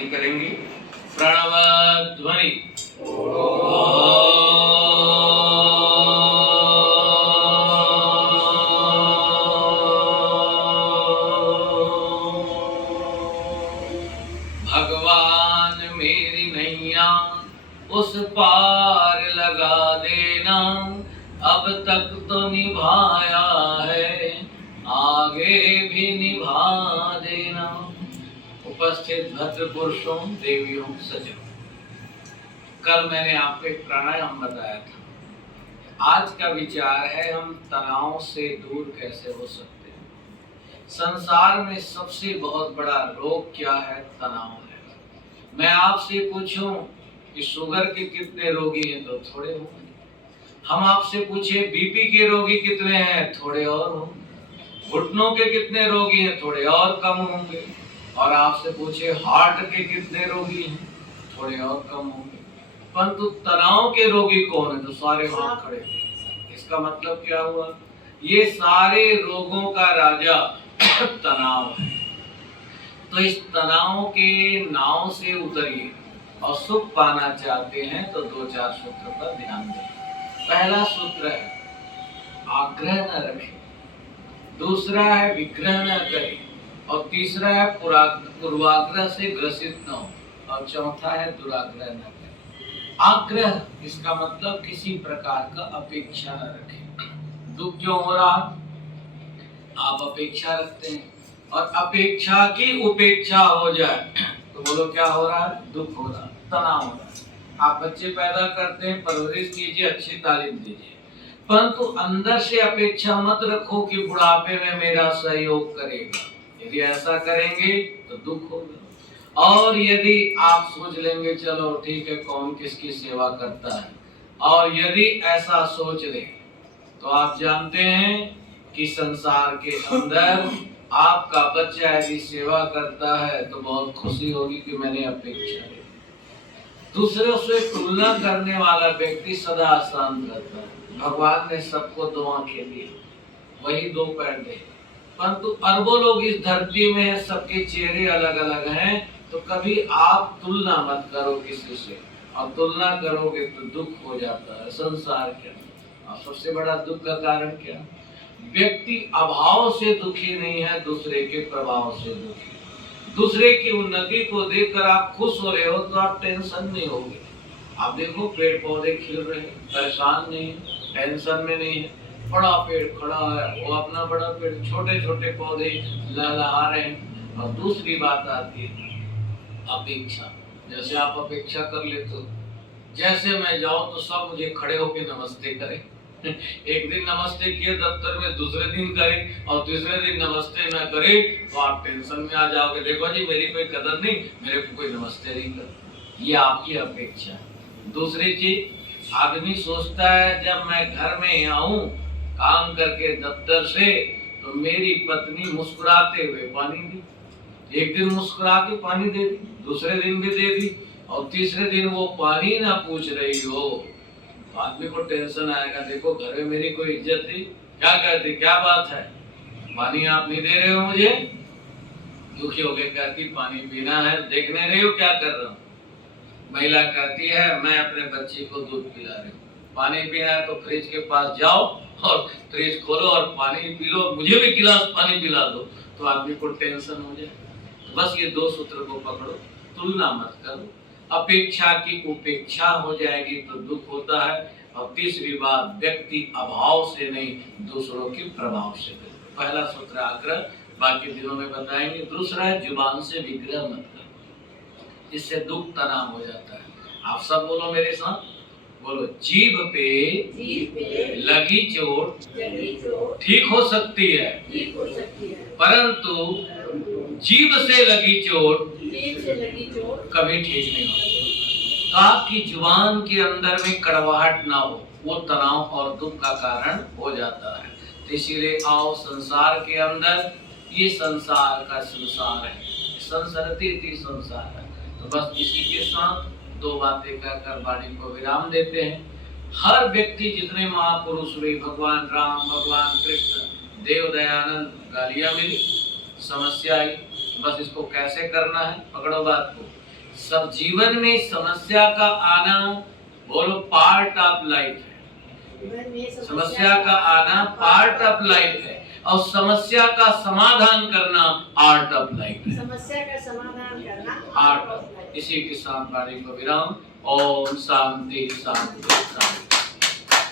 करेंगे प्रणव ध्वनि। भगवान मेरी नैया उस पार लगा देना, अब तक तो निभाया है आगे भी निभा देना। उपस्थित भद्र पुरुषों, देवियों, सज्जनों, कल मैंने आपको एक प्राणायाम बताया था। आज का विचार है हम तनाव से दूर कैसे हो सकते हैं। संसार में सबसे बहुत बड़ा रोग क्या है? तनाव है। मैं आपसे पूछूं कि शुगर के कितने रोगी हैं तो थोड़े होंगे। हम आपसे पूछे बीपी के रोगी कितने हैं, थोड़े और होंगे। घुटनों के कितने रोगी हैं, थोड़े और कम होंगे। और आपसे पूछे हार्ट के कितने रोगी हैं, थोड़े और कम होंगे। परंतु तनाव के रोगी कौन है? तो सारे हाथ खड़े हैं। इसका मतलब क्या हुआ? ये सारे रोगों का राजा तनाव है। तो इस तनाव के नाव से उतरिए और सुख पाना चाहते हैं तो दो चार सूत्र पर ध्यान दें। पहला सूत्र है आग्रह न रखें, दूसरा है विग्रह न करें, और तीसरा है पूर्वाग्रह से ग्रसित न हो, और चौथा है दुराग्रह न करें। आग्रह, इसका मतलब किसी प्रकार का अपेक्षा न रखें। दुख क्यों हो रहा? आप अपेक्षा रखते हैं, और अपेक्षा की उपेक्षा हो जाए तो बोलो क्या हो रहा है? दुख हो रहा है, तनाव हो रहा है। आप बच्चे पैदा करते हैं, परवरिश कीजिए, अच्छी तालीम दीजिए, परंतु अंदर से अपेक्षा मत रखो कि बुढ़ापे में मेरा सहयोग करेगा। यदि ऐसा करेंगे तो दुख होगा। और यदि आप सोच लेंगे चलो ठीक है, कौन किसकी सेवा करता है, और यदि ऐसा सोच ले तो आप जानते हैं कि संसार के अंदर आपका बच्चा यदि सेवा करता है तो बहुत खुशी होगी कि मैंने अपेक्षा की। दूसरों से तुलना करने वाला व्यक्ति सदा अशांत रहता है। भगवान ने सबको दो आंखें दी, वही दो पैर दे, परंतु अरबों लोग इस धरती में हैं, सबके चेहरे अलग अलग हैं। तो कभी आप तुलना मत करो किसी से, और तुलना करोगे तो दुख हो जाता है संसार के अंदर। और सबसे बड़ा दुख का कारण क्या? व्यक्ति अभाव से दुखी नहीं है, दूसरे के प्रभाव से दुखी। दूसरे की उन्नति को देखकर आप खुश हो रहे हो तो आप टेंशन नहीं होगे। आप देखो पेड़ पौधे खिल रहे हैं, परेशान नहीं है, टेंशन में नहीं है। बड़ा पेड़ खड़ा है, वो अपना बड़ा पेड़, छोटे छोटे पौधे लहलहा रहे हैं। और दूसरी बात आती है अपेक्षा। जैसे आप अपेक्षा कर लेते हो, जैसे मैं जाऊं तो सब मुझे खड़े होकर नमस्ते करें। एक दिन नमस्ते किए दफ्तर में, दूसरे दिन करें, और तीसरे दिन नमस्ते न करे तो आप टेंशन में आ जाओगे। देखो जी मेरी कोई कदर नहीं, मेरे को कोई नमस्ते नहीं कर। ये आपकी अपेक्षा है। दूसरी चीज, आदमी सोचता है जब मैं घर में आऊं काम करके दफ्तर से तो मेरी पत्नी मुस्कुराते हुए पानी दी। एक दिन मुस्कुरा के पानी दे दी, दूसरे दिन भी दे दी, और तीसरे दिन वो पानी ना पूछ रही हो, आदमी को टेंशन आएगा। देखो घर में मेरी कोई इज्जत थी, क्या कहती, क्या बात है, पानी आप नहीं दे रहे हो मुझे? दुखी हो गए, कहती पानी पीना है, देख नहीं रहे हो क्या कर रहा हूँ? महिला कहती है मैं अपने बच्चे को दूध पिला रही हूँ। पानी पीना है तो फ्रिज के पास जाओ और फ्रिज खोलो और पानी पी लो, मुझे भी गिलास पानी पिला दो। तो आदमी को टेंशन हो जाए। तो बस ये दो सूत्र को पकड़ो, तुलना मत करो, अपेक्षा की उपेक्षा हो जाएगी तो दुख होता है। और तीसरी बात, व्यक्ति अभाव से नहीं, दूसरों के प्रभाव से। पहला सूत्र आग्रह, बाकी दिनों में बताएंगे। दूसरा है जुबान से विग्रह मत करो, इससे दुख तनाव हो जाता है। आप सब बोलो मेरे साथ, बोलो जीभ पे लगी चोट ठीक हो सकती है, परंतु जीभ से लगी चोट कभी ठीक नहीं होती। तो आपकी जुबान के अंदर में कड़वाहट ना हो, वो तनाव और दुख का कारण हो जाता है। तो इसीलिए आओ संसार के अंदर, ये संसार का संसार है, संसरती संसार है। तो बस इसी के साथ दो बातें कहकर वाणी को विराम देते हैं। हर व्यक्ति, जितने महापुरुष हुए, भगवान राम, भगवान कृष्ण, देव दयानंद, गालियां मिली, समस्या आई, बस इसको कैसे करना है, पकड़ो बात को। सब जीवन में समस्या का आना बोलो पार्ट ऑफ लाइफ है। समस्या का आना पार्ट ऑफ लाइफ है और समस्या का समाधान करना आर्ट ऑफ लाइफ है। समस्या का समाधान करना आर्ट ऑफ। इसी के साथ वाणी को विराम। ओम शांति शांति शांति।